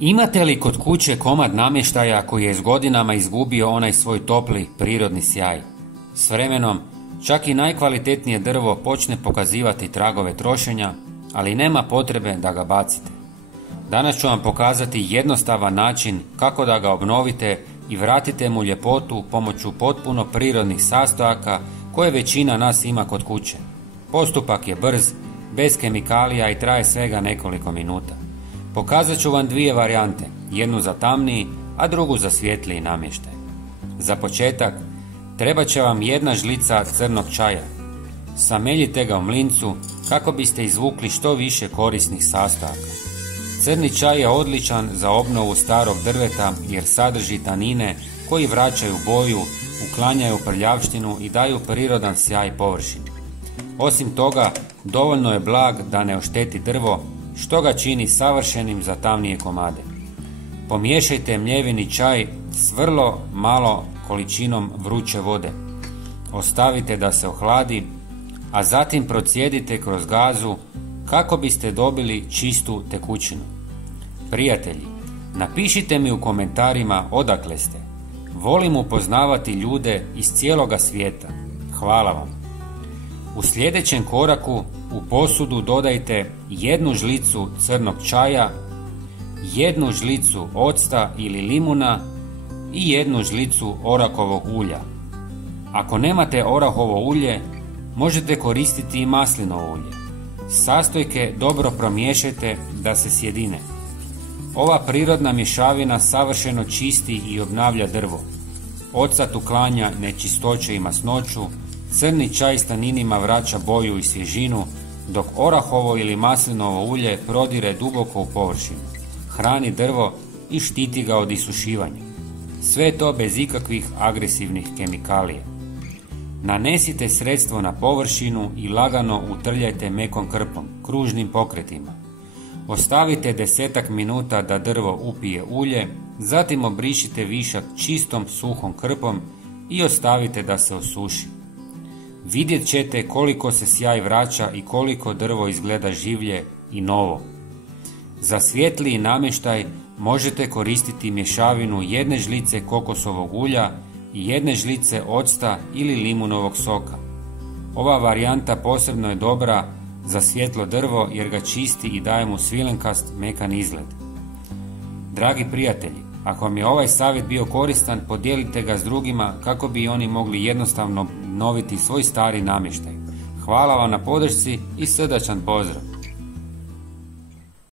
Imate li kod kuće komad namještaja koji je s godinama izgubio onaj svoj topli prirodni sjaj? S vremenom, čak i najkvalitetnije drvo počne pokazivati tragove trošenja, ali nema potrebe da ga bacite. Danas ću vam pokazati jednostavan način kako da ga obnovite i vratite mu ljepotu pomoću potpuno prirodnih sastojaka koje većina nas ima kod kuće. Postupak je brz, bez kemikalija i traje svega nekoliko minuta. Pokazat ću vam dvije varijante, jednu za tamniji, a drugu za svjetliji namještaj. Za početak, trebat će vam jedna žlica crnog čaja. Sameljite ga u mlincu kako biste izvukli što više korisnih sastojaka. Crni čaj je odličan za obnovu starog drveta jer sadrži tanine koji vraćaju boju, uklanjaju prljavštinu i daju prirodan sjaj površini. Osim toga, dovoljno je blag da ne ošteti drvo, što ga čini savršenim za tamnije komade. Pomiješajte mljeveni čaj s vrlo malo količinom vruće vode. Ostavite da se ohladi, a zatim procijedite kroz gazu kako biste dobili čistu tekućinu. Prijatelji, napišite mi u komentarima odakle ste. Volim upoznavati ljude iz cijeloga svijeta. Hvala vam. U sljedećem koraku u posudu dodajte jednu žlicu crnog čaja, jednu žlicu octa ili limuna i jednu žlicu orahovog ulja. Ako nemate orahovo ulje, možete koristiti i maslinovo ulje. Sastojke dobro promiješajte da se sjedine. Ova prirodna mješavina savršeno čisti i obnavlja drvo. Ocat uklanja nečistoće i masnoću, crni čaj s taninima vraća boju i svježinu, dok orahovo ili maslinovo ulje prodire duboko u površinu, hrani drvo i štiti ga od isušivanja. Sve to bez ikakvih agresivnih kemikalija. Nanesite sredstvo na površinu i lagano utrljajte mekom krpom, kružnim pokretima. Ostavite 10 minuta da drvo upije ulje, zatim obrišite višak čistom suhom krpom i ostavite da se osuši. Vidjet ćete koliko se sjaj vraća i koliko drvo izgleda življe i novo. Za svjetliji namještaj možete koristiti mješavinu jedne žlice kokosovog ulja i jedne žlice octa ili limunovog soka. Ova varijanta posebno je dobra za svjetlo drvo jer ga čisti i daje mu svilenkast, mekan izgled. Dragi prijatelji, ako vam je ovaj savjet bio koristan, podijelite ga s drugima kako bi oni mogli jednostavno obnoviti svoj stari namještaj. Hvala vam na podršci i srdačan pozdrav!